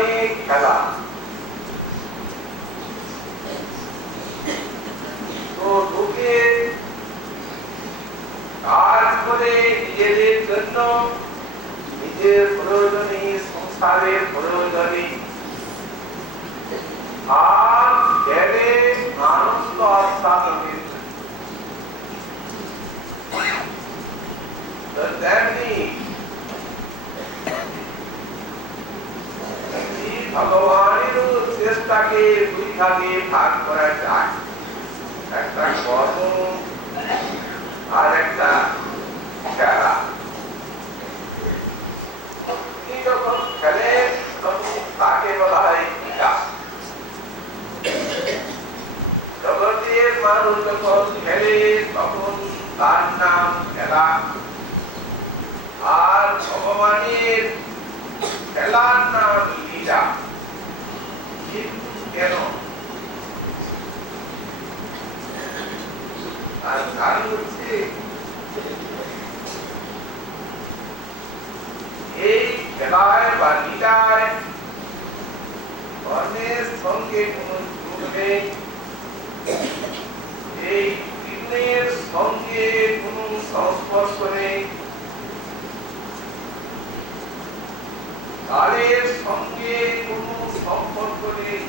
মানে খেলা। তো লোকে কাজ করে নিজেদের জন্য, নিজের প্রয়োজনে, সংসারের প্রয়োজনে, আর খেলে আনন্দ আস্বাদনের তেমনি ভগবানেরও চেষ্টাকে দুই ভাগে ভাগ করা যায়, একটা কর্ম আর একটা খেলা। তিনি যখন খেলেন তখন তাকে বলা হয় বিকাশ। জগতের মানুষ যখন খেলে তখন তার নাম খেলা। আর ভগবানের খেলার নাম লীলা। কেন? আর কারণ হচ্ছে এই খেলায় বা লীলায় কর্মের সঙ্গে কোন যোগ নেই, এই কৃষ্ণের সঙ্গে কোন সংস্পর্শ নেই, কালের সঙ্গে কোন সম্পর্ক নেই।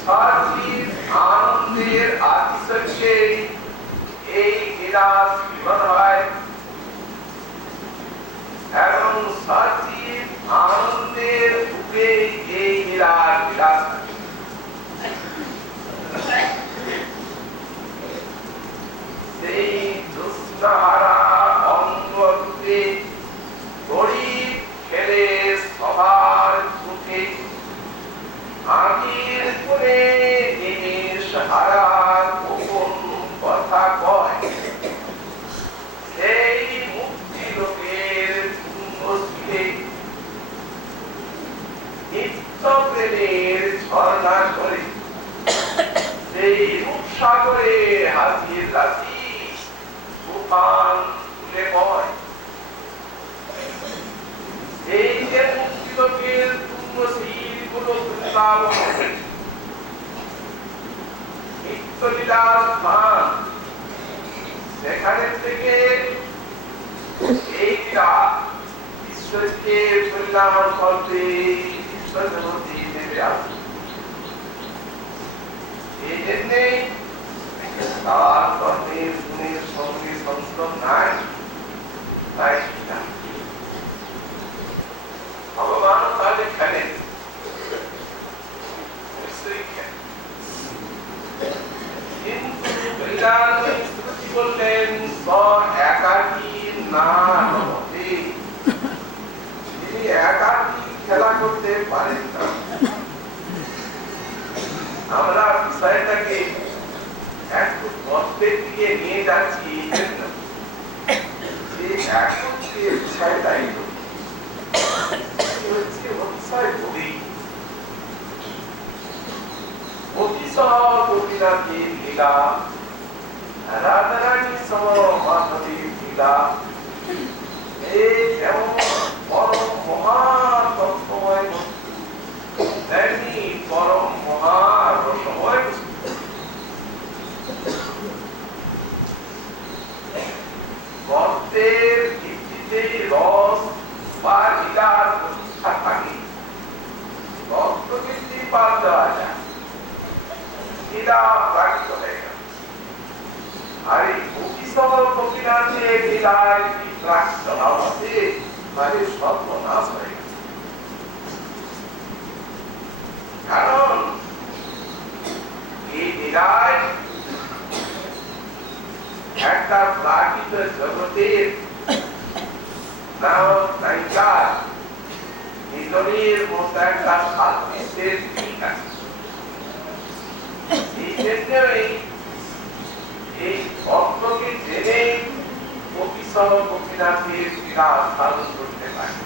সার্বিক আনন্দের আতিশয্যে এই লীলা জীবন হয় এবং সার্বিক আনন্দের রূপে এই লীলা বিলাস। সেই দুষ্টাহারা অঙ্গ রূপে গরিব খেলে সবার চোখে আঁকির করে জিনিস হারা গোপন কথা কয়। সেই মুক্তি লোকের পুণ্যশীলে নিত্য প্রেমের ঝর্ণা করে সেই রূপসাগরে হাসির রাশি তুফান তুলে বয়। এই যে মুক্তি লোকের পুণ্যশীল গুলো বৃন্দাবন নিত্যলীলার স্থান, সেখানে থেকে এই লীলা ঈশ্বরকে কল্যাণ করতে ঈশ্বরদেবতী নেমে আসে। এই জন্যে তার কর্মের গুণের সঙ্গে সংস্রব নাই, তাই ভগবান তাহলে খেলেন, কিন্তু শ্রুতি বললেন একাকী না হতে, তিনি একাকী খেলা করতে পারেন না। আমরা বিষয়টাকে একটু তত্ত্বের দিকে নিয়ে যাচ্ছি, যে একত্রে বিষয়টাই হচ্ছে অতিশয় কবি অতিশয় গোপীনাথের লীলা, রাধারানী সহ মাধবীর লীলা। এই যেমন পরম মহাতত্ত্বময় তেমনি পরম মহারসময়। তত্ত্বের ভিত্তিতে রস বা লীলার প্রতিষ্ঠা থাকে, তত্ত্বভিত্তি পাল দেওয়া যায়, লীলা প্রাকৃত হয়ে গেল। আর এই অতিশয় গোপীনাথের লীলায় বিপ্রাক্ত আছে, তাহলে সর্বনাশ হয়ে গেল। কারণ এই লীলায় একটা প্রাকৃত জগতের নায়িকার মিলনের মতো একটা সাদৃশ্যের দিক আছে। এই জন্যই এই তত্ত্বকে জেনে অতিশয় গোপীনাথের লীলা আস্বাদন করতে পারে,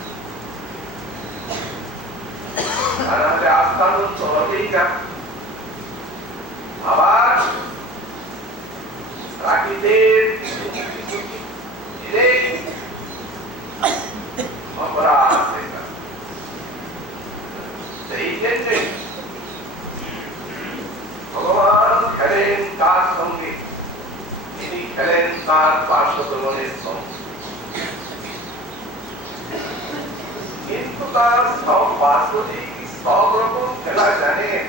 তাহলে আস্বাদন তো হবেই না। আবার প্রাকৃতের অপরাধ তার সব বাস্তবিক সব রকম খেলা জানেন,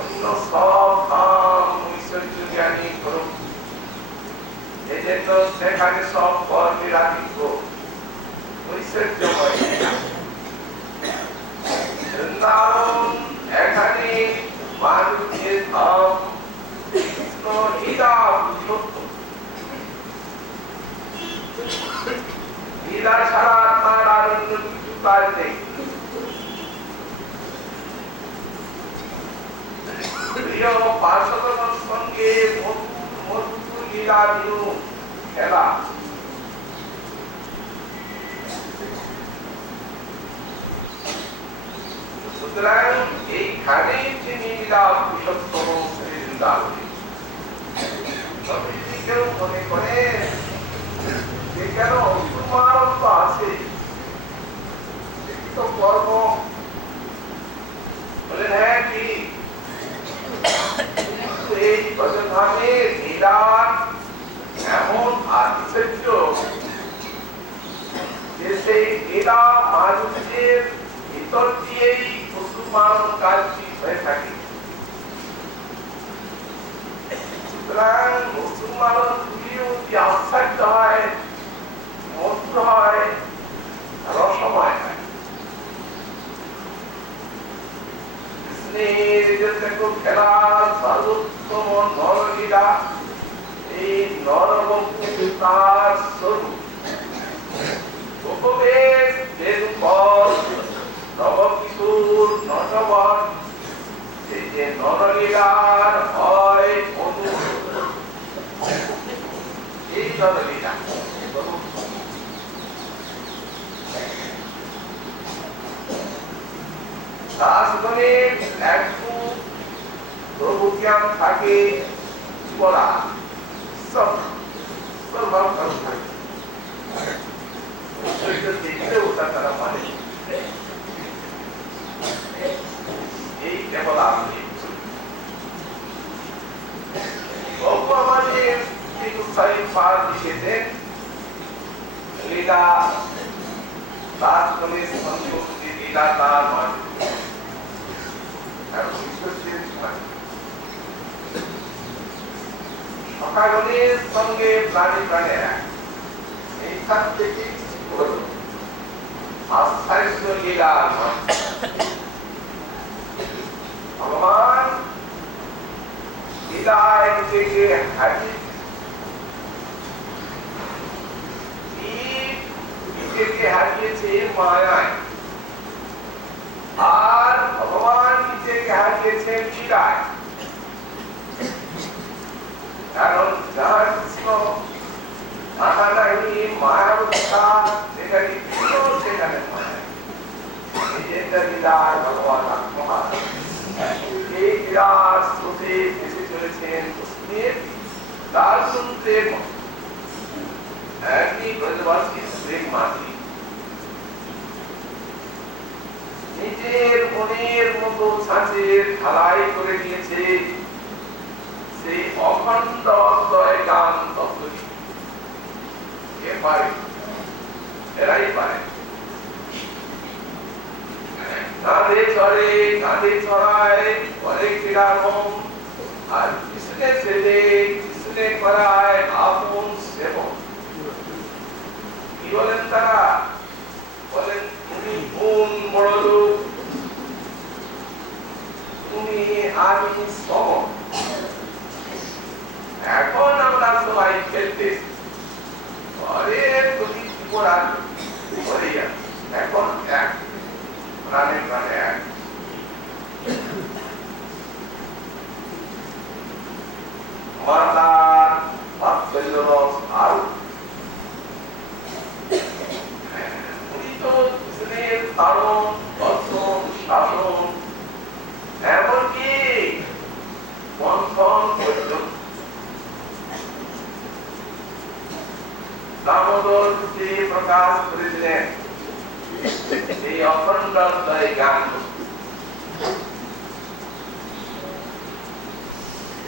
অন্য সব কাম ঐশ্বর্য জ্ঞানী করুন, এই জন্য সেখানে সব কর্মের আধিক্য ঐশ্বর্যময়। বৃন্দাবন এখানে মানুষের ধাম, কৃষ্ণ লীলা পুরুষোত্তম। লীলা ছাড়া তার আর অন্য কিছু কাজ নেই। প্রিয় পার্শ্বদের সঙ্গে মধুর লীলা বিনোদ খেলা। সুতরাং এইখানে তিনি লীলা পুরুষোত্তম বৃন্দাবনে। তবে যদি কেউ মনে করে যে কেন অসুমারত্ব আছে, তো কর্ম বলেন হ্যাঁ কি এই ব্রজধামে লীলার এমন আতিশয্য যে সেই লীলা মানুষের ভিতর দিয়েই পশুপালন কাজটি হয়ে থাকে। সুতরাং পশুপালন গুলিও অতি আশ্চর্য হয়, মধুর হয়, রসময় হয়। খেলা সর্বোত্তম নরলীলা, এই নরবন্ধু তার স্বরূপ। উপবেশ বেদুপদ নবকিশোর নটবর, এই যে নরলীলার হয় মধু, এই নরলীলা একটু প্রভু জ্ঞান থাকে বলা সব থাকে, দেখলে ওটা তারা মানে এই কেবল আপনি আমাদের পার দিয়েছে লীলা তার লীলা তার মানে সকালের সঙ্গে প্রাণী প্রাণে এইখান থেকে আশ্চর্য লীলা ভগবান লীলায় নিজেকে হাজির, নিজেকে হারিয়েছে মায়ায়, আর ভগবান নিজেকে হারিয়েছেন লীলায়। কারণ যার কৃষ্ণ মাথা নাই মায়াবতা, সেখানে কৃষ্ণ সেখানে মায়া, নিজেটা লীলার ভগবান আত্মা। এই লীলার স্রোতে এসে চলেছেন কৃষ্ণের দার্শন প্রেম, একই ব্রজবাসীর প্রেম মাটি। নিজের মনের মতো ছাঁচের ঢালাই করে দিয়েছে সেই অখণ্ড অদ্বয় গান তত্ত্বটি। কে পারে? এরাই পারে। কাঁধে চড়ে, কাঁধে চড়ায়, করে কিরকম, আর কৃষ্ণে ছেলে কৃষ্ণে করায় আপন সেবক। কি বলেন তারা? বলেন তুমি কোন বড় লোক, তুমি আমি সম। এখন আমরা সবাই খেলতেছি, পরে তুমি পড়ার এখন এক প্রাণে প্রাণে এক। মাতার বাৎসল্য রস আরো, উনি তো কৃষ্ণের তারণ দর্শন শাসন এমনকি বন্ধন পর্যন্ত দামোদর যে প্রকাশ করেছিলেন সেই অখণ্ড গান।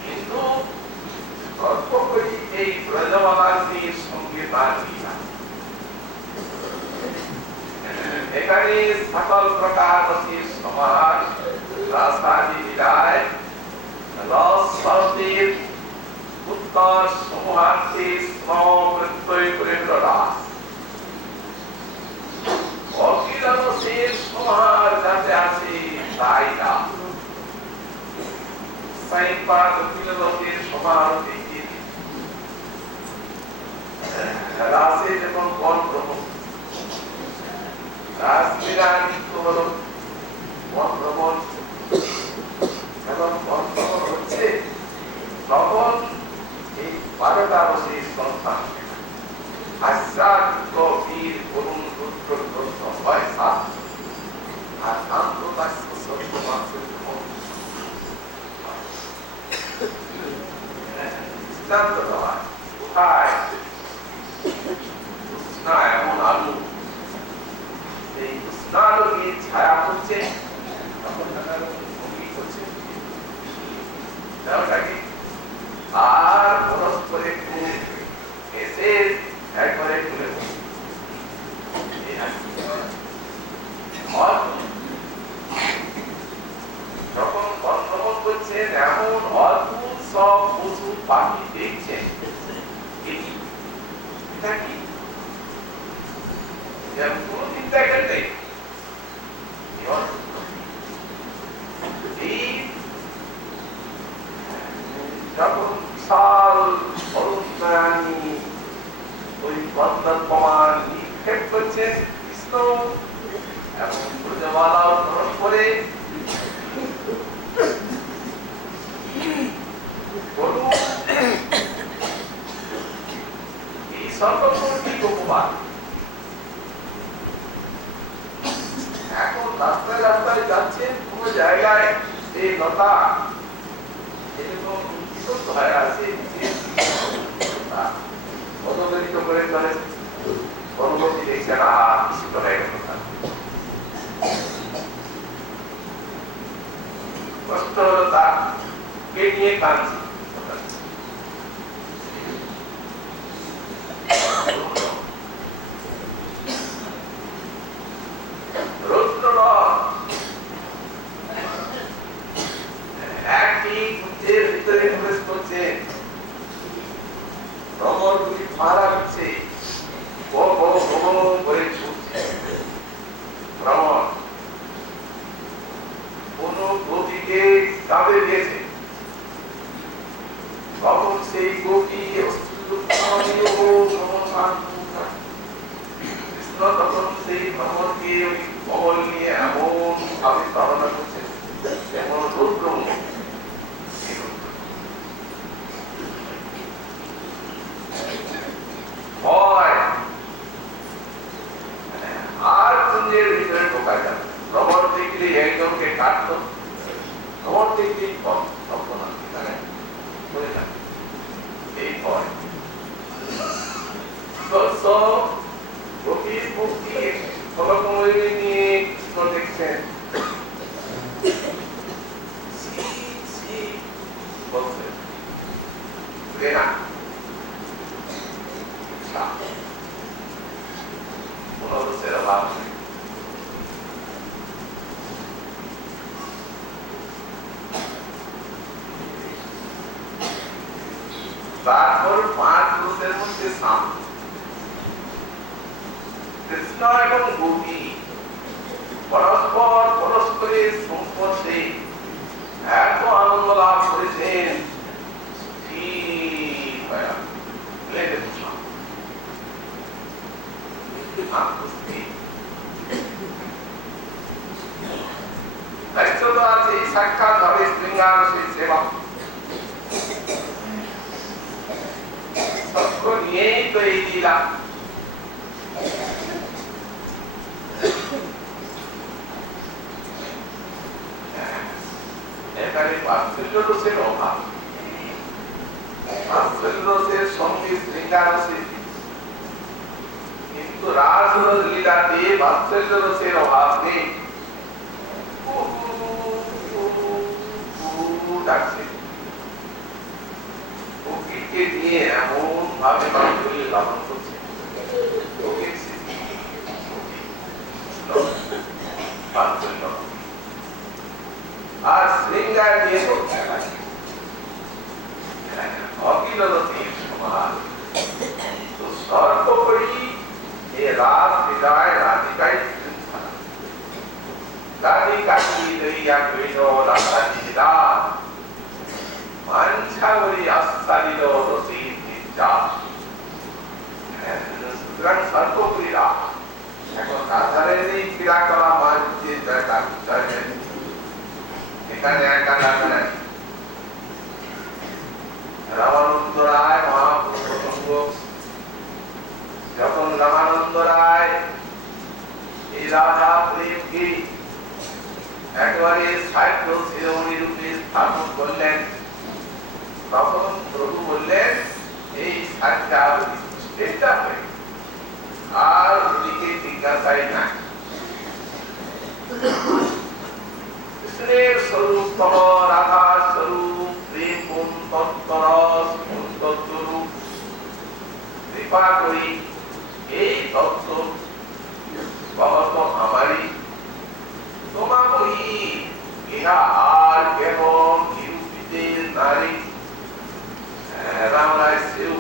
কিন্তু তর্ক করি এই ব্রজবাসীর সঙ্গে তার মিলা এখানে সকল প্রকার রসের সমাজ রাজধানী বিদায় রস শব্দের উত্তর সমূহার্থে শ্রম প্রত্যয় করে প্রদাস অখিল রসের সমাহার যাতে আছে তাই না সাইপার অখিল রসের সমাহার দেখি রাসে যখন বন্ধ রাসলীলা নিত্য হল বন্ধমন এবং বন্ধমন হচ্ছে তখন এই 12টা রসের সন্তান আশ্রান্ত বীর করুণ রুদ্র গ্রন্থ হয় 7 আর আন্তঃবাস্য সত্য মাত্র দৃষ্টান্ত দেওয়া কোথায় উষ্ণা এমন আলু এই উষ্ণালোকের ছায়া হচ্ছে তখন নানা রকম সঙ্গীত হচ্ছে আর পরস্পরে এসে একবারে খুলে যখন বন্ধমন করছেন এমন অদ্ভুত সব পশু পাখি দেখছেন এটা কি কোনদিন দেখেন নেই যখন বিশাল অরণ্যানী ওই বন্ধমান নিক্ষেপ করছেন কৃষ্ণ এবং প্রজাবালাও গ্রহণ করে বলুন এই সর্বপ্রতি ভগবান এখন রাস্তায় রাস্তায় যাচ্ছেন কোন জায়গায় এই লতা এরকম বিশুদ্ধ হয়ে আছে অনবরিত করে চলে পরবর্তী দেখছেন আর বিশুদ্ধ হয়ে গেল কষ্ট হলো তাকে নিয়ে কাঁদছি তারপর 5 রসের মধ্যে শান্ত কৃষ্ণ এবং গোপী পরস্পর পরস্পরের সংস্পর্শে এত আনন্দ লাভ করেছেন সাক্ষাৎ ভাবে শৃঙ্গার সেবা सबको নিয়েই তো এই লীলা এখানে বাৎসল্য রসের অভাব বাৎসল্য রসের সঙ্গে শৃঙ্গার রসের কিন্তু রাস লীলাতে বাৎসল্য রসের অভাব নেই ডাকছে ওকে নিয়ে এমন ভাবে মানুষ লালন করছে ওকে বাৎসল্য আর শৃঙ্গার নিয়ে তো খেলা অকিলতির সমান তো সর্বোপরি এ রাত বিদায় রাধিকাই শৃঙ্খলা রাধিকাকে লইয়া কইল রাধাজি রাত মাঞ্ছা করি আস্থালিল রসির নির্যাস সুতরাং সর্বোপরি রাত এখন রাধারের এই ক্রীড়া করা মানছে এখানে একা লাগবে না রামানন্দ রায় মহাপ্রসঙ্গ যখন রামানন্দ রায় এই রাধা প্রেমকে একবারে সাহিত্য শিরোমণি রূপে স্থাপন করলেন তখন প্রভু বললেন এই সাহিত্যা চেষ্টা করে আর ওদিকে জিজ্ঞাসাই নাই কৃষ্ণের স্বরূপ তম রাধার স্বরূপ প্রেম কোন তত্ত্বরস কোন তত্ত্বরূপ কৃপা করি এই তত্ত্ব ভগত আমারই তোমা বহি ইহা আর কেবল নিরূপিতের নারী রাম রায় সেও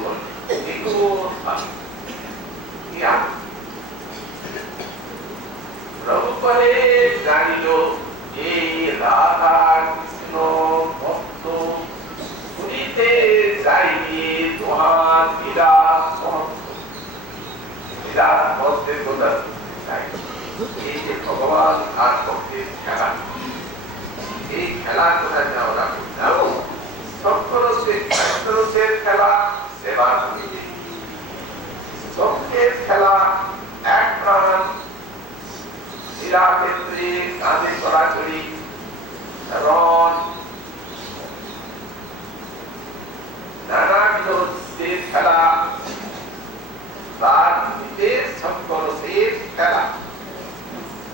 প্রভু করে জানিল এই রাধা কৃষ্ণ ভক্ত পুরীতে যাইয়ে তোমার বিরাট বিরাট ভক্তের কথা এই যে ভগবান আর ভক্তের খেলা এই খেলার কথা যা ওরা যাবো সত্যরসের খেলা সেবা করিবে সত্যের খেলা এক প্রাণ শিলা ক্ষেত্রে কাঁধে চড়াচড়ি রণ নানাবিধ রসের খেলা তার নিজের সত্যরসের খেলা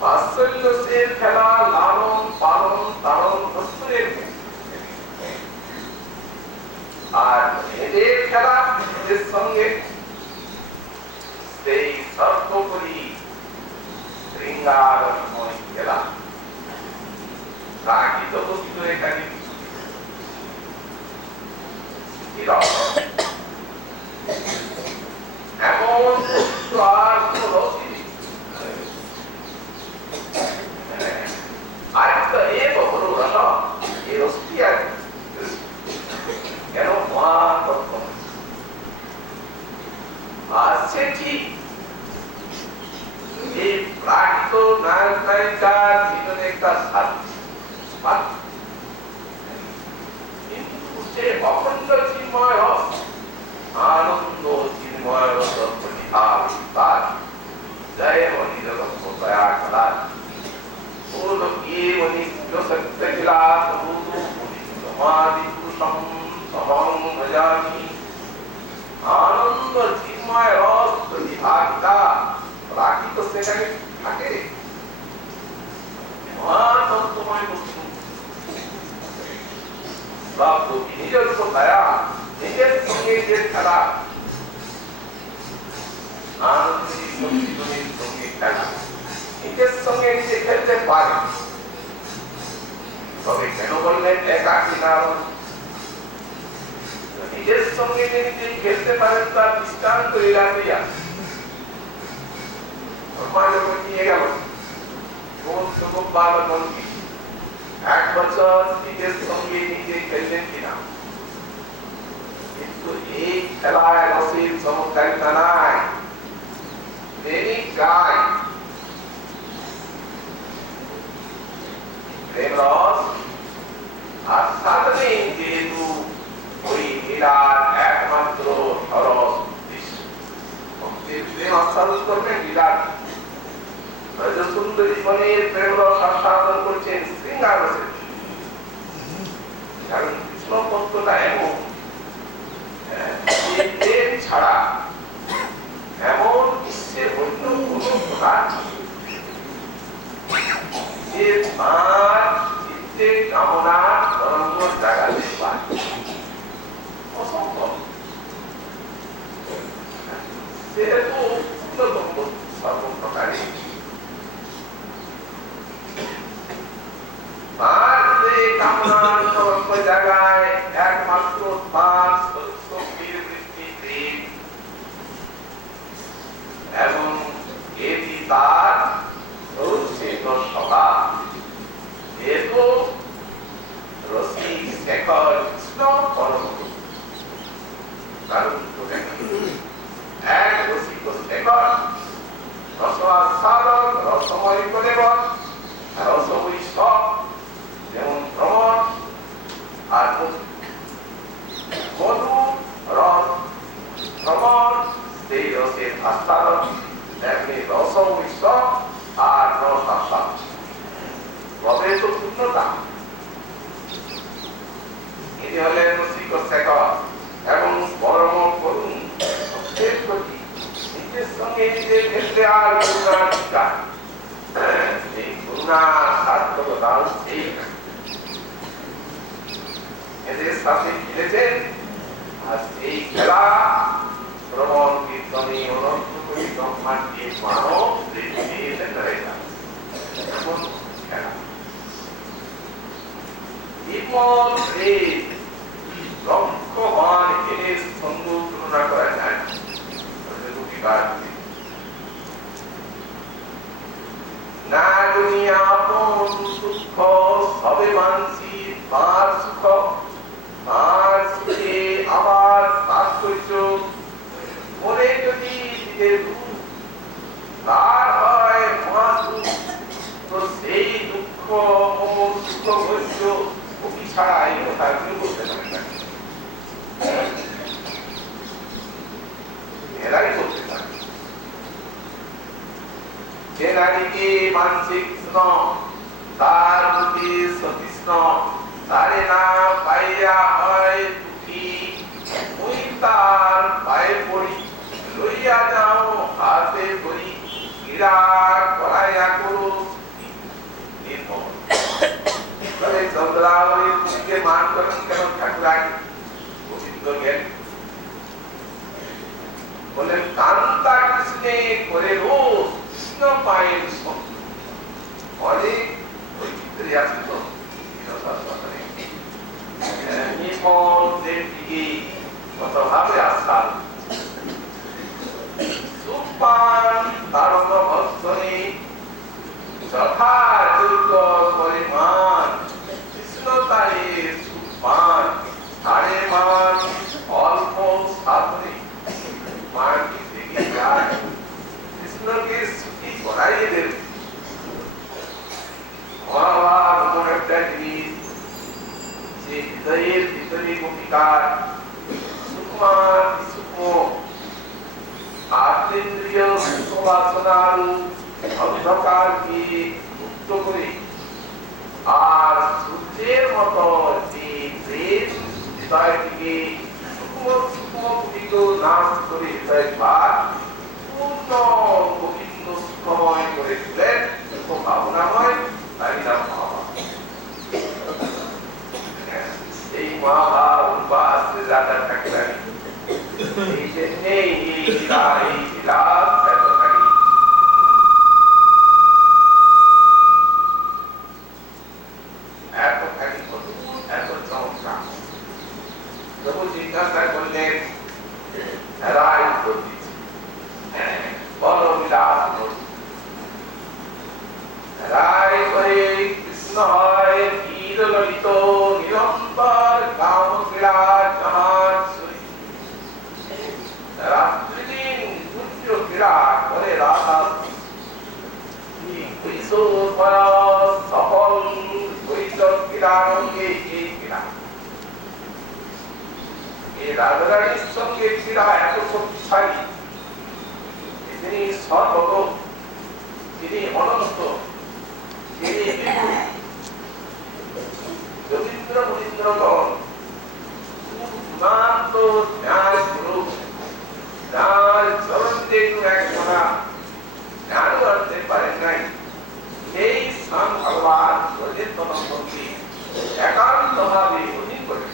বাৎসল্যের খেলা লালন পালন তাড়ন হস্তের আর এদের খেলা এদের সঙ্গে সেই সর্বোপরি শৃঙ্গারময় খেলা প্রাকৃত বস্তু এখানে এমন আর কোন রসি আয়ত্ত এ বহর রস এ রসটি আর কেন মহান তত্ত্ব আর সেটি এই প্রাকৃত নায়ক নায়িকার ভিতরে একটা কিন্তু সে অখণ্ড চিন্ময় রস আনন্দ চিন্ময় রস প্রতিভাব তার জয় মনি জগৎ দয়া কলার बोलो ये वनी जो सत्य किला बोलो समाधि पुरुषम समं भजामि आनंद चिन्मय रस प्रतिभागिता प्राकृत সেখানে থাকে মহানন্দময় বস্তু বাপ নিজের দয়া নিজের সঙ্গে যে খেলা আনন্দ সঙ্গীতের সঙ্গে খেলা নিজের সঙ্গে নিজে খেলতে পারে তবে কেন বললেন একাকী না নিজের সঙ্গে নিজে খেলতে পারেন তার দৃষ্টান্ত এলাকায় আছে যখন নিয়ে গেল কোন সুগম বালকনকে 1 বছর নিজের সঙ্গে নিজে খেললেন কিনা কিন্তু এই খেলায় রসের চমৎকারিতা নাই তিনি গায় প্রেমরস আর সাধনে যেহেতু ওই লীলার একমাত্র সরস ভক্তির প্রেম আস্বাদন করবেন লীলার সুন্দরী মনের প্রেমরস আস্বাদন করছেন শৃঙ্গার রসের কারণ কৃষ্ণ তত্ত্বটা এমন প্রেম ছাড়া এমন বিশ্বের অন্য কোন প্রকার যে তার চিত্তে কামনা তরঙ্গ জাগাতে পারে অসম্ভব সেহেতু সর্বপ্রকারে কামনার সমস্ত জায়গায় একমাত্র তার শক্তির ভিত্তিতে এবং এটি তার রচিত স্বভাব। যেহেতু রসিক শেখর কৃষ্ণ পরম কারণ এক রসিক শেখর রসাস্বাদক রসময় করে রসবৈষব যেমন ভ্রমণ আর মধু রস ভ্রমণ সেই রসের আস্বাদন তেমনি রসবৈষব আর রসাস্বাদ রসের তো পূর্ণতা। ইনি হলেন রসিক শেখর এবং পরম করুণ ভক্তের প্রতি নিজের সঙ্গে নিজের ক্ষেত্রে আর করুণার শিকার। এই করুণা সার্থকতা এই এদের সাথে খেলেছেন আর এই খেলা ভ্রমণ কীর্তনে অনন্ত কোটি ব্রহ্মাণ্ডে মানব পৃথিবীর খেলা লক্ষ্যবান এনে সঙ্গ তুলনা করা যায় না দুনিয়া আপন সুখ সবে মানসি তার সুখ তার সুখে আবার তাৎপর্য মনে যদি তার হয় মহাসুখ তো সেই দুঃখ মোহ সুখ ভৈর্য কবি ছাড়া এই কথাগুলো বলতে পারে না। এরাই বলতে পারে যে নারীকে মানসিক তার প্রতি সতৃষ্ণ তারে না পাইয়া হয় দুঃখী ওই তার পায়ে পড়ি লইয়া যাও হাতে ধরি ক্রীড়া করাইয়া করো চন্দ্রাবলীর পুরীকে মান করেন কেন ঠাকুরাই গোবিন্দ জ্ঞান বলেন কান্তা কৃষ্ণে করে রোজ কৃষ্ণ পায়ের অনেক ওই চিত্রে আছে তো কতভাবে আস্থা সুপান তারণ ভক্তনে যথাযোগ্য পরিমাণ কৃষ্ণতারে সুপান সাড়ে মান অল্প সাধনে মাকে দেখে যায় কৃষ্ণকে সুখী করাইয়ে দেবে। এমন একটা জিনিস যে হৃদয়ের ভিতরে ভূমিকার সুকুমার সূক্ষ্ম আত্মেন্দ্রিয় সুবাসনার অন্ধকারকে মুক্ত করে আর সূর্যের মতো যে প্রেম হৃদয়টিকে সূক্ষ্ম সূক্ষ্ম ভূমিকে নাশ করে হৃদয় ভাগ পূর্ণ গোবিন্দ সুখময় করে দিলেন ভাবনাময় তাই নাম মহাভাব। এই মহাভাব উপাস রাজা ঠাকুরানী এই জন্যে এই বিলাস এতখানি মধুর এত চমৎকার। যখন জিজ্ঞাসা করলেন রায় উত্তর দিচ্ছে বল বিলাস রায় করে কৃষ্ণ হয় বীর ললিত নিরন্তর কাম ক্রীড়া জাহাজ রাত্রি দিন সূর্য ক্রীড়া করে রাধা সফল ক্রীড়ারঙ্গে এই ক্রীড়া এই রাধারানীর সঙ্গে ক্রীড়া এত শক্তিশালী তিনি সর্বলোক তিনি অনন্ত তিনি রবীন্দ্র মনীন্দ্রগণ চূড়ান্ত ন্যায় স্বরূপ যার চরণ দেখুন একজনা জ্ঞান আনতে পারেন নাই এই স্থান ভগবান ব্রজেতনন্দকে একান্তভাবে অধীন করে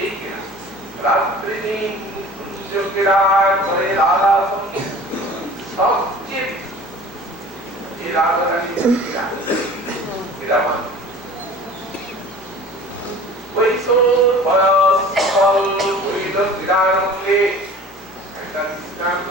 এই ক্রীড়া রাত্রি দিন সূর্য ক্রীড়া করে রাধা সঙ্গে সবচেয়ে এই রাধারানী ক্রীড়া ক্রীড়াবান কৈশোর বয়স সকল হইল ক্রীড়ারঙ্গে একটা দৃষ্টান্ত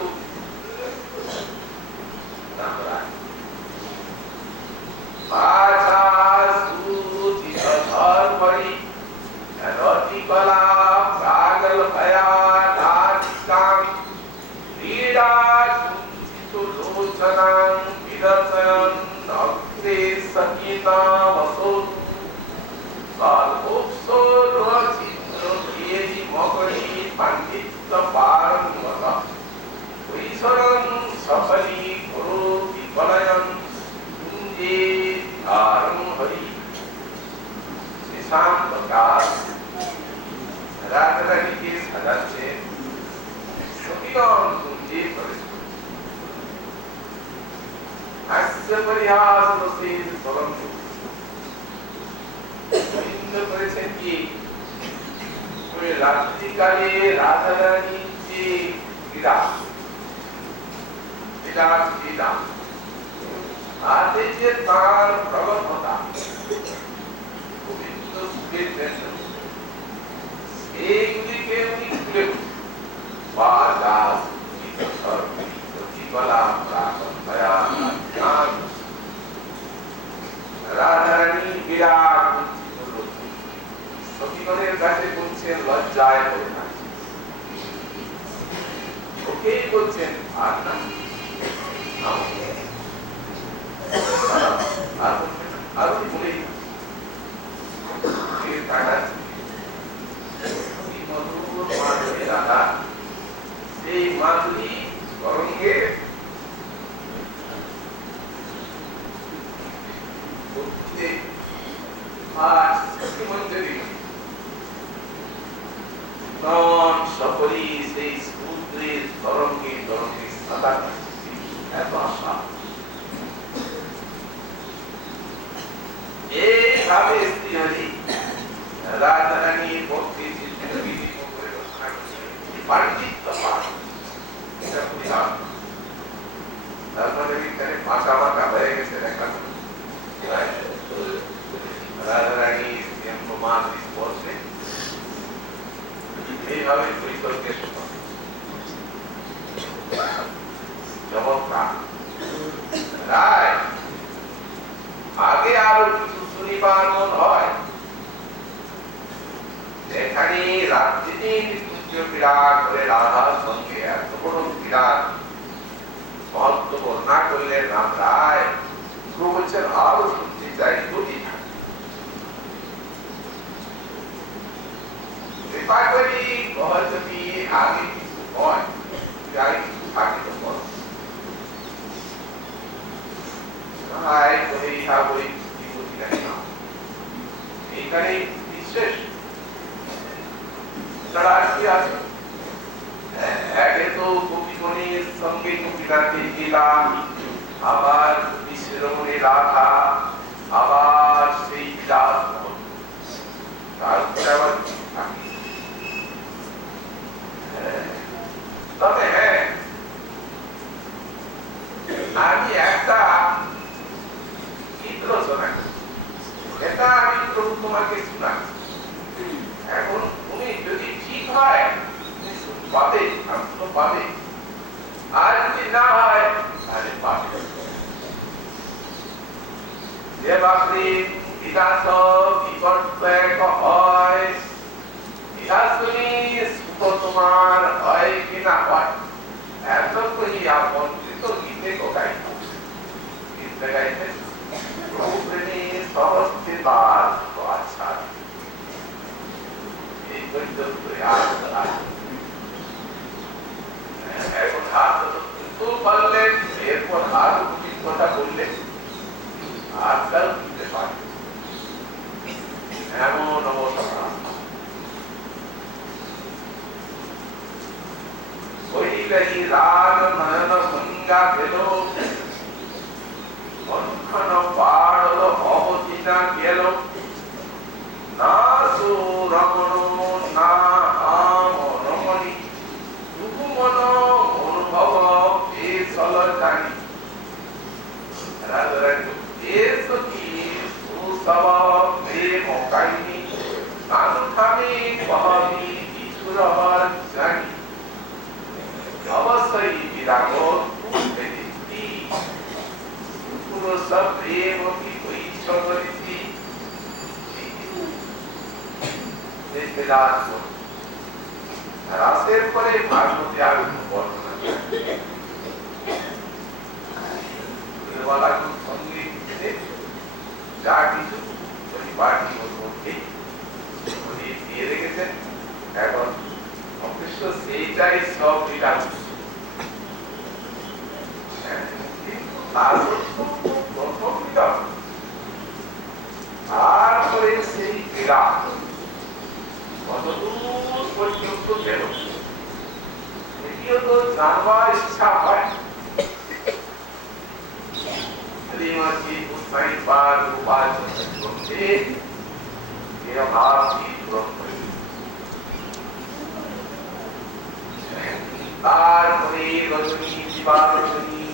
রাত্রিকালে রাধারানী যে ক্রীড়া তাতে যে তার প্রগল্ভতা গোবিন্দ সুখের জন্য এইগুলিকে উনি খুলে রাধারানী বিরাট সখীগণের কাছে বলছেন লজ্জায় পড়ে না, ওকেই বলছেন আর না আর বলেই সেই মাধুরী গরঙ্গে সকলেই সেই সমুদ্রের তরঙ্গে তরঙ্গে সাঁতার এত আশা এইভাবে শ্রীহরি রাধারানীর পক্ষে পাণ্ডিত্য পাঠ তারপরে এখানে ফাঁকা ফাঁকা হয়ে গেছে দেখা রাধারানী মাছ স্পর্শে এইভাবে কৈশোরকে চমৎকার রায় আগে আরো কিছু শুনিবার মন হয় যেখানে রাত্রিদিন সূর্য বিরাট করে রাধার সঙ্গে এত বড় বিরাট মহত্ব বর্ণনা করলেন রাম রায় বলছেন আরো শুনতে চাই যদি কৃপা করি কহ যদি আগে কিছু হয় যাই কিছু থাকে তো বল ভাই বলে ইহা বই এইখানে বিশেষ ছাড়া কি আছে একে তো কবিগণের সঙ্গে কবিতাতে গেলাম, আবার বিশ্রমণে রাধা, আবার সেই বিলাস তারপরে আবার তবে হ্যাঁ আমি একটা চিত্র শোনাই, এটা আমি প্রভু তোমাকে শোনাই। এখন তুমি যদি ঠিক হয় পাবে, পাবে, আর যদি না হয় তাহলে পাবে। যে বাপরে বিকাশ বিপর্যয় হয়, বিকাশ তুমি সুখ তোমার হয় কি না হয়, এত করি আমন্ত্রিত গীতে গাইব, গীতে গাইতে প্রভু প্রেমী সহস্তে তার আচ্ছা এই পর্যন্ত আর এখন হাত তো বললেন, এরপর আর কথা বললেন, আজকাল বুঝতে পারি এমন অবস্থা ওইটাই রাগ নয়ন ভঙ্গা গেল, অনক্ষণ পাড়ল অবধিনা গেল, না সো রমণ না আম রমণী টুকু মন অনুভব এ চল জানি রাধারানী এ সখী সুসব প্রেম কাহিনী কানো স্বাভাবী কিছুর আমার জানি অবশ্যই বিরাগত ব্যক্তি পুরুষ প্রেম কি ঐশ্বরীতি রাসের পরে ভাগবতী আর বর্ণনা সঙ্গে যা কিছু ওই পার্টির মধ্যে উনি দিয়ে রেখেছেন এখন অবশ্য সেইটাই সব বিরাট তারপরে সেই বিরাট কতদূর পর্যন্ত গেল এটিও তো জানবার ইচ্ছা হয় শ্রীমতী গোস্বাই পাদ উপার্জন করতে তারপরে রজনী দিবারজনী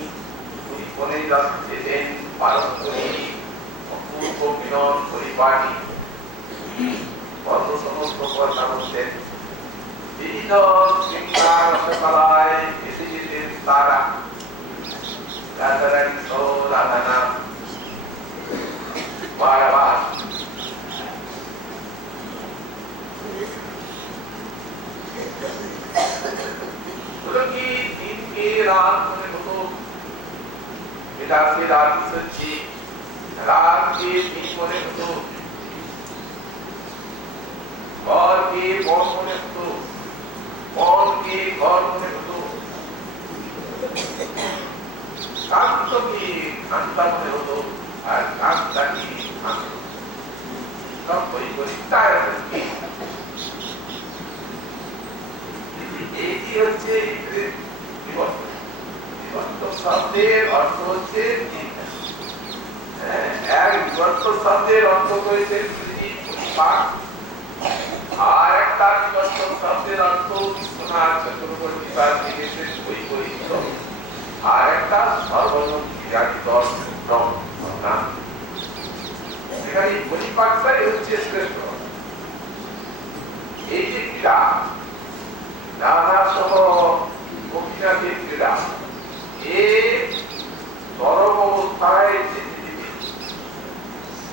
উনি বলে যাচ্ছেন পারস্পরিক অপূর্ব মিলন পরিপাটি কত সমস্ত কথা বলছেন বিভিন্ন শৃঙ্গারকলায় এসে যেতেন তারা রাধারানী সহ রাধানা বারবার दिन के रात में हो बेटा से रात सच्ची रात के दिन होने हो और के कौन होने हो कौन के कौन होने हो शांत की अंतर होने हो और शांत की अंतर सब कोई कोई तार की এটি হচ্ছে বিভক্ত শব্দের অর্থ হচ্ছে এক বিভক্ত শব্দের অর্থ করেছে আর একটা বিভক্ত শব্দের অর্থ বিশ্বনাথ চক্রবর্তী তার লিখেছেন বই পরিচিত আর একটা সর্বজন বিরাজিত এখানে পরিপাকটাই হচ্ছে শ্রেষ্ঠ এই যে ক্রীড়া রাধা সহ গোপীনাথের ক্রীড়া এ চরম অবস্থায়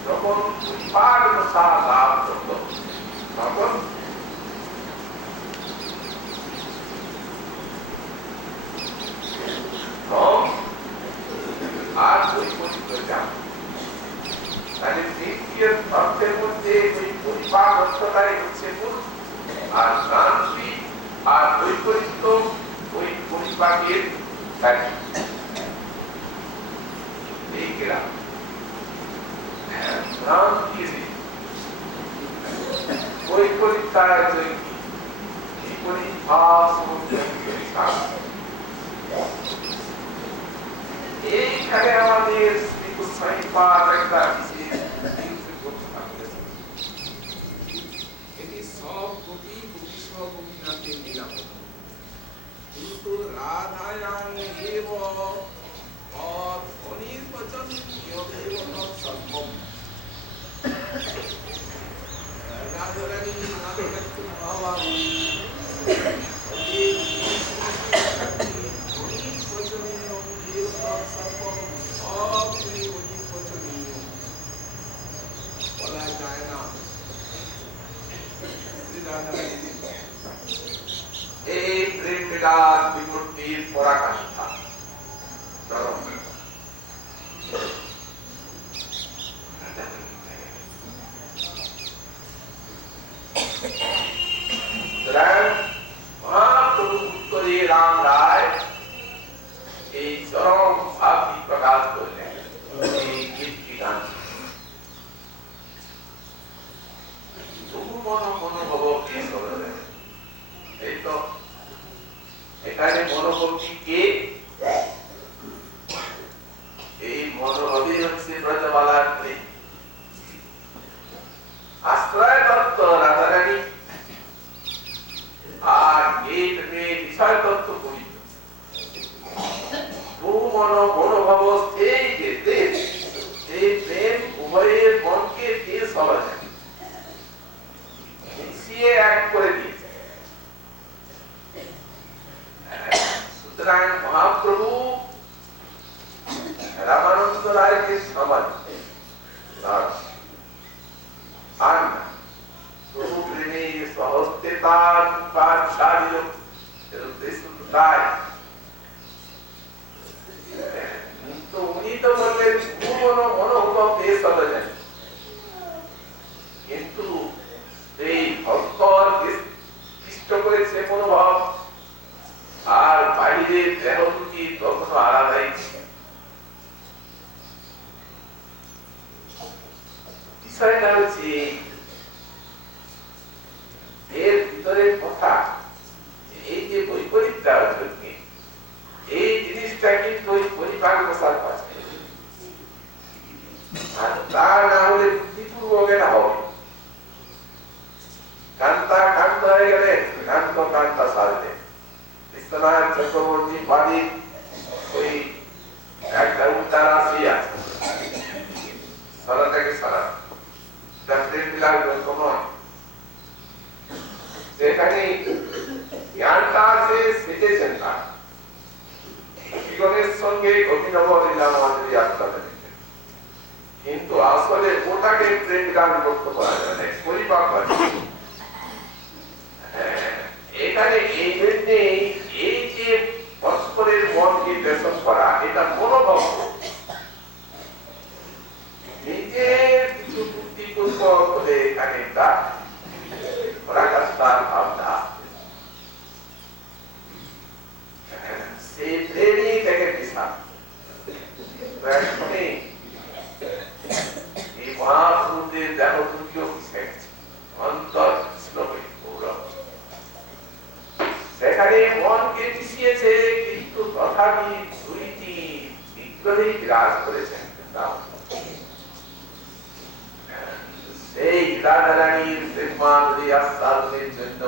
যখন পরিপাক দশা লাভ করত তখন আর পরিপরিত যান তাহলে তৃতীয় অর্থের মধ্যে ওই পরিপাক অর্থটাই হচ্ছে মূল আর শান্তি আর বৈপরীত্য ওই পরিপাকের এই গ্রাম বৈপরীত্যায় এইখানে আমাদের শ্রীকৃষ্ণ পাঠ একটা এটি সব কবি গোপীনাথের নিরাম কিন্তু রাধায়াং এব और অনির্বচন নিয়মেব সর্বম রাধারানী নামকৃত ভাবামি অনির্বচনীয় নিয়ম সর্বম সব অনির্বচনীয় বলা যায় না রাধারানী এই প্রেম বিরাট বিমূর্তির পরাকাষ্ঠা মহাপ্রভু উত্তরে রাম রায় এই চরম ভাবটি প্রকাশ করলেন এই গীতটি গান তবু মনোভব কে করলেন এই তো এখানে মনোভক্তি কে এই মনোভাবই হচ্ছে ব্রজবালার প্রেম আশ্রয় তত্ত্ব রাধারানী আর এই প্রেমে বিষয় তত্ত্ব করি বহু মনোভাব এই যে দেশ এই প্রেম উভয়ের মনকে দেশ হওয়া যায় মিশিয়ে এক করে তাই তো উনি তো বললেন মনোভব দিয়ে চলে যায়, কিন্তু এই ভক্তর সৃষ্ট করেছে মনোভাব আর বাইরে দেহ দুটি তখন আলাদাই। বিষয়টা হচ্ছে এর ভিতরের কথা, এই যে বৈপরীত্যটা হচ্ছে এই জিনিসটা কিন্তু ওই পরিবার প্রসাদ পাচ্ছে, আর তা না হলে বুদ্ধিপূর্বক এটা হবে। কান্তা কান্ত হয়ে গেলে কান্ত কান্তা সারবে। বিশ্বনাথ চক্রবর্তী বাড়ির ওই একটা উত্তর আসি আছে, সারাটাকে সারা যাত্রীর মিলার সময় সেখানে জ্ঞানটা আছে সেটেছেন না, জীবনের সঙ্গে অভিনব লীলা আমাদের যাত্রা দেখেছেন, কিন্তু আসলে ওটাকে প্রেম গান করতে পারা যায় না, পরিপাক হয়। এখানে এই জন্য এই যে পরস্পরের মনকে পেশন করা, এটা মনোভাব নিজের কিছু বুদ্ধিপূর্বক হলে এখানে তার পরাকাষ্ঠার ভাবনা সেই প্রেমই থেকে দিশা এই মহাপুরুষদের দেহ দুটিও অন্তর কৃষ্ণ গৌরব, সেখানে মনকে পিছিয়েছে, কিন্তু তথাপি দুইটি বিগ্রহী বিরাজ করেছেন। সেই রাধারানীর প্রেমানন্দ আস্বাদনের জন্য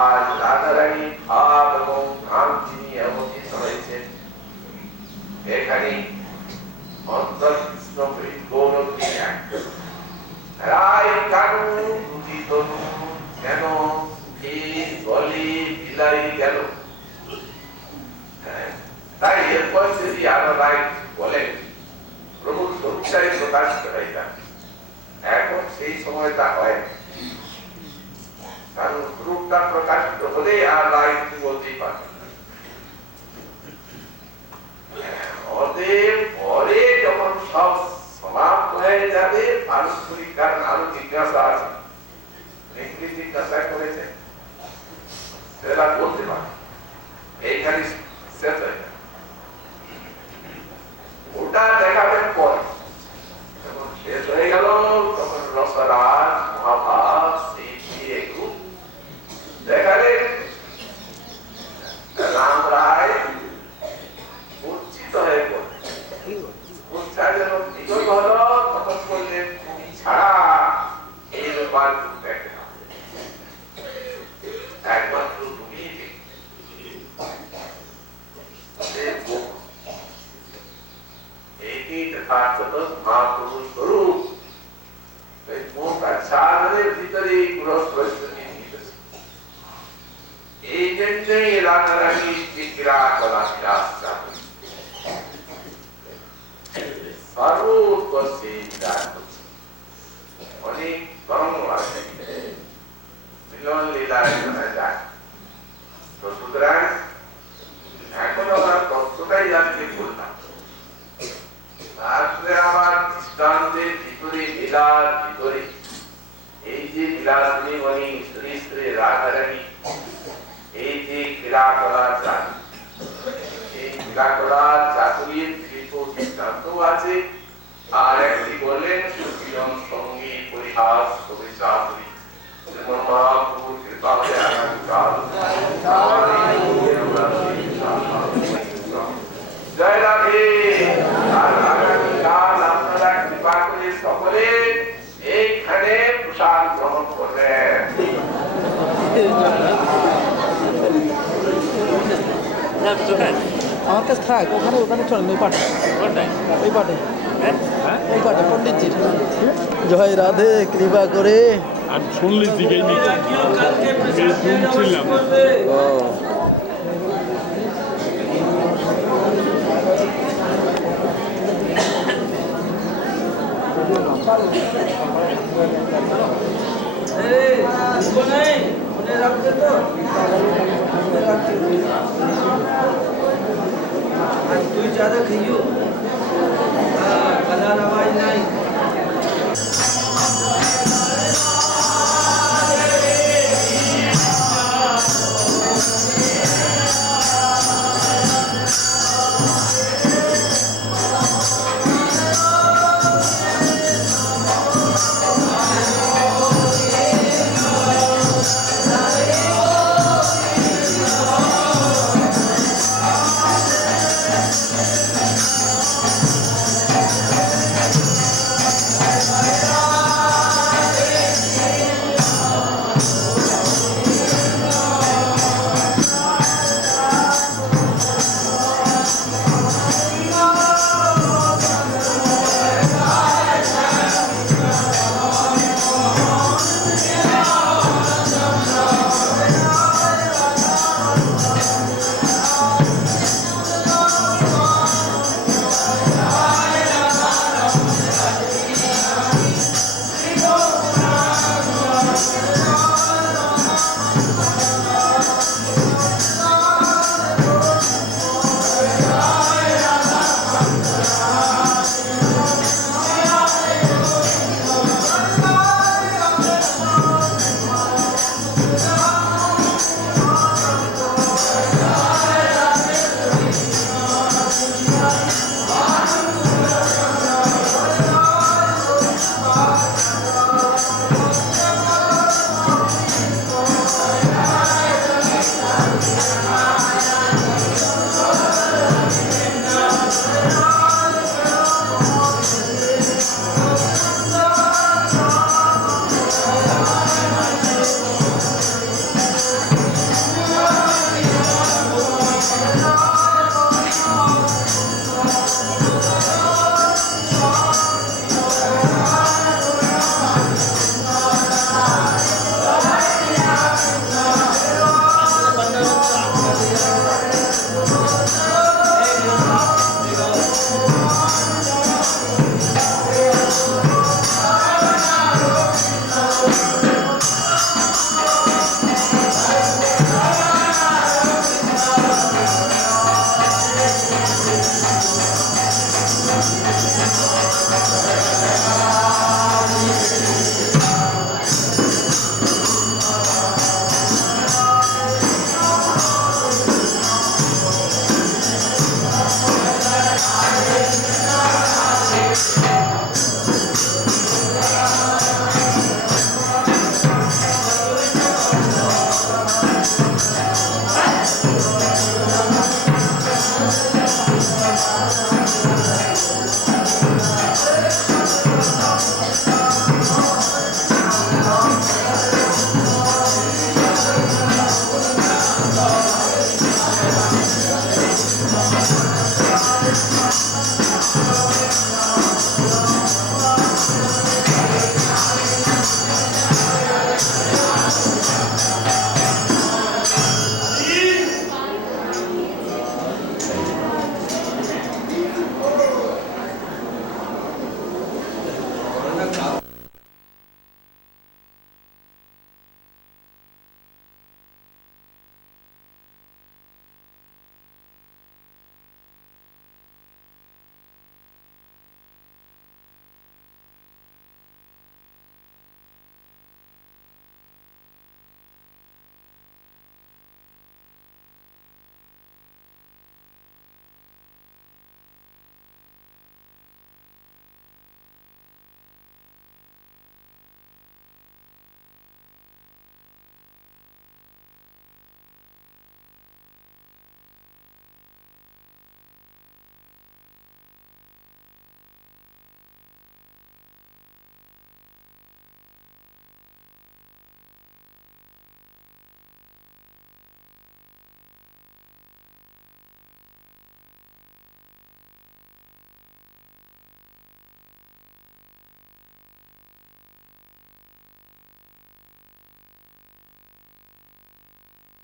আজ রাধারানী ভাব এবং ভ্রান্তি নিয়ে অবতীর্ণ হয়েছেন এখানে। অন্তর কৃষ্ণ গৌরব নিয়ে রায় কানু দুটি তনু কেন বলি বিলাই গেল। তাই এরপর যদি আরো রায় বলেন প্রভুর স্বরূপটাই প্রকাশিত হয়ে যান, এখন সেই সময়টা হয়, কারণ রূপটা প্রকাশিত হলে আর রায় কি বলতেই পারবে না। ওদের পরে যখন সব সমাপ্ত হয়ে যাবে, পারস্পরিক কারণ আরো জিজ্ঞাসা আছে, জিজ্ঞাসা করেছে সেটা বলতে পারে, এইখানে শেষ হয়ে যাবে। ওটা দেখাবেন পর, যখন শেষ হয়ে গেল তখন রসরাজ মহাভাব সেই গ্রুপ দেখালেন। রাম রায় মূর্ছিত হয়ে পড়লেন, মূর্ছা যেন বিগত হল, তখন বললেন তুমি ছাড়া এই ব্যাপার দেখে না, একমাত্র তুমি মহাপুরুষ স্বরূপ ছাদের ভিতরে এই জন্যই রাধারানী বিগ্রাহ করা অনেক ধর্ম আছে, মিলন লীলায় শোনা যায়। সুতরাং এখন আমরা তত্ত্বটাই আজকে বললাম, তারপরে আবার দৃষ্টান্তের ভিতরে লীলার ভিতরে এই যে লীলাশ্রী মণি স্ত্রী স্ত্রী রাধারানী এই যে ক্রীড়া করার চাকরি, এই ক্রীড়া করার চাকরির কিছু দৃষ্টান্ত আছে। আর একটি বললেন সুপ্রিয়ম সঙ্গী পরিহাস কবি চাকরি, যেমন মহাপুর কৃপা হলে আগামীকাল জয় রাধে। আর আগামীকাল আপনারা কৃপা করে সকলে এইখানে প্রসাদ গ্রহণ করবেন। আমার কাছে থাক, ওখানে ওখানে চলেন, ওই পাটে ওই পাটে ওই পাটে পণ্ডিতজি। জয় রাধে, কৃপা করে। আর শুনলি দিকেই শুনছিলাম। তুই ज़्यादा खाइयो